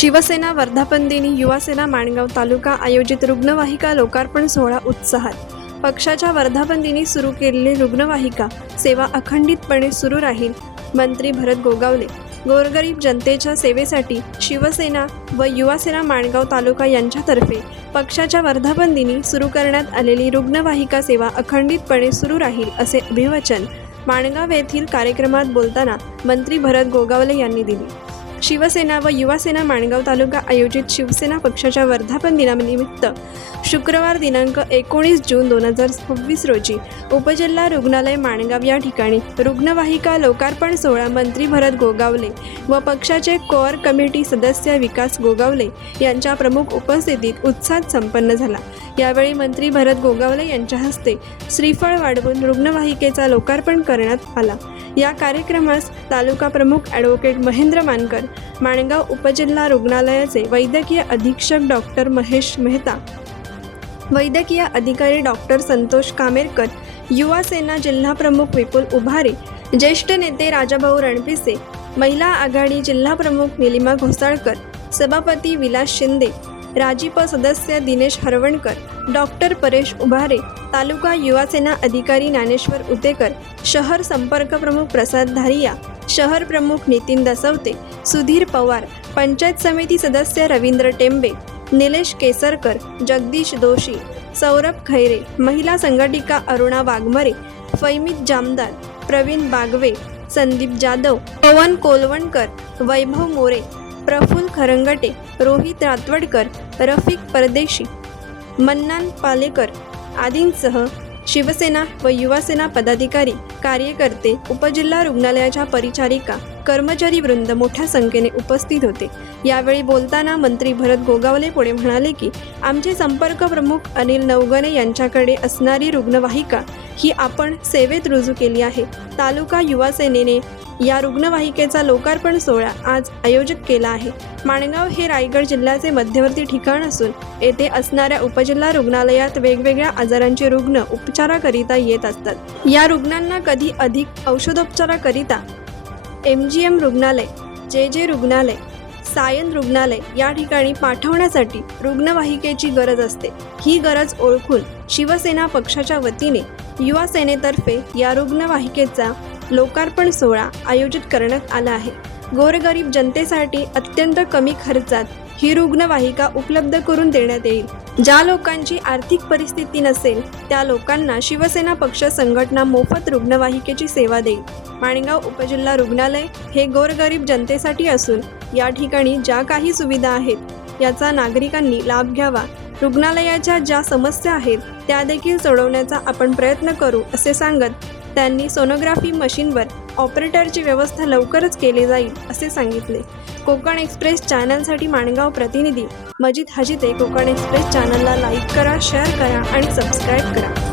शिवसेना वर्धापन दिनी युवासेना माणगाव तालुका आयोजित रुग्णवाहिका लोकार्पण सोहळा उत्साहात। पक्षाच्या वर्धापन दिनी सुरू केलेली रुग्णवाहिका सेवा अखंडितपणे सुरू राहील। मंत्री भरत गोगावले। गोरगरीब जनतेच्या सेवेसाठी शिवसेना व युवासेना माणगाव तालुका यांच्यातर्फे पक्षाच्या वर्धापन दिनी सुरू करण्यात आलेली रुग्णवाहिका सेवा अखंडितपणे सुरू राहील असे अभिवचन माणगाव येथील कार्यक्रमात बोलताना मंत्री भरत गोगावले यांनी दिले। शिवसेना व युवासेना माणगाव तालुका आयोजित शिवसेना पक्षाच्या वर्धापन दिनानिमित्त शुक्रवार दिनांक 19 जून 2026 रोजी उपजिल्हा रुग्णालय माणगाव या ठिकाणी रुग्णवाहिका लोकार्पण सोहळा मंत्री भरत गोगावले व पक्षाचे कोअर कमिटी सदस्य विकास गोगावले यांच्या प्रमुख उपस्थितीत उत्साहात संपन्न झाला। यावेळी मंत्री भरत गोगावले यांच्या हस्ते श्रीफळ वाढवून रुग्णवाहिकेचा लोकार्पण करण्यात आला। या कार्यक्रमास तालुका प्रमुख ॲडव्होकेट महेंद्र मानकर, माणगाव उपजिल्हा रुग्णालयाचे वैद्यकीय अधीक्षक डॉक्टर महेश मेहता, वैद्यकीय अधिकारी डॉक्टर संतोष कामेरकर, युवा सेना जिल्हा प्रमुख विपुल उभारे, ज्येष्ठ नेते राजाभाऊ रणपिसे, महिला आघाडी जिल्हा प्रमुख निलिमा घोसाळकर, सभापती विलास शिंदे, राजीप सदस्य दिनेश हरवणकर, डॉक्टर परेश उभारे, तालुका युवा सेना अधिकारी ज्ञानेश्वर उतेकर, शहर संपर्क प्रमुख प्रसाद धारिया, शहर प्रमुख नितीन दसवते, सुधीर पवार, पंचायत समिती सदस्य रवींद्र टेंबे, निलेश केसरकर, जगदीश दोशी, सौरभ खैरे, महिला संघटिका अरुणा वाघमरे, फैमीत जामदार, प्रवीण बागवे, संदीप जाधव, पवन कोलवणकर, वैभव मोरे, प्रफुल्ल खरंगटे, रोहित रातवडकर, रफिक परदेशी, मन्नान पालेकर आदींसह शिवसेना व युवासेना पदाधिकारी, कार्यकर्ते, उपजिल्हा रुग्णालयाच्या परिचारिका, कर्मचारी वृंद मोठ्या संख्येने उपस्थित होते। यावेळी बोलताना मंत्री भरत गोगावले पुढे म्हणाले की आमचे संपर्क प्रमुख अनिल नवगणे यांच्याकडे असणारी रुग्णवाहिका ही आपण सेवेत रुजू केली आहे। तालुका युवा सेनेने या रुग्णवाहिकेचा लोकार्पण सोहळा आज आयोजित केला आहे। माणगाव हे रायगड जिल्ह्याचे मध्यवर्ती ठिकाण असून येथे असणाऱ्या उपजिल्हा रुग्णालयात वेगवेगळ्या आजारांचे रुग्ण उपचाराकरिता येत असतात। या रुग्णांना कधी अधिक औषधोपचाराकरिता MGM रुग्णालय, JJ रुग्णालय, सायन रुग्णालय या ठिकाणी पाठवण्यासाठी रुग्णवाहिकेची गरज असते। ही गरज ओळखून शिवसेना पक्षाच्या वतीने युवा सेनेतर्फे या रुग्णवाहिकेचा लोकार्पण सोहळा आयोजित करण्यात आला आहे। गोरगरीब जनतेसाठी अत्यंत कमी खर्चात ही रुग्णवाहिका उपलब्ध करून देण्यात येईल। ज्या लोकांची आर्थिक परिस्थिती नसेल त्या लोकांना शिवसेना पक्ष संघटना मोफत रुग्णवाहिकेची सेवा देईल। माणगाव उपजिल्हा रुग्णालय हे गोरगरीब जनतेसाठी असून या ठिकाणी ज्या काही सुविधा आहेत याचा नागरिकांनी लाभ घ्यावा। रुग्णालयाच्या ज्या समस्या आहेत त्या देखील सोडवण्याचा आपण प्रयत्न करू असे सांगत त्यांनी सोनोग्राफी मशीनवर ऑपरेटरची व्यवस्था लवकरच केली जाईल असे सांगितले। कोकण एक्सप्रेस चॅनलसाठी माणगाव प्रतिनिधी मजिद हाजिते। कोकण एक्सप्रेस चॅनलला लाईक करा, शेअर करा आणि सबस्क्राईब करा।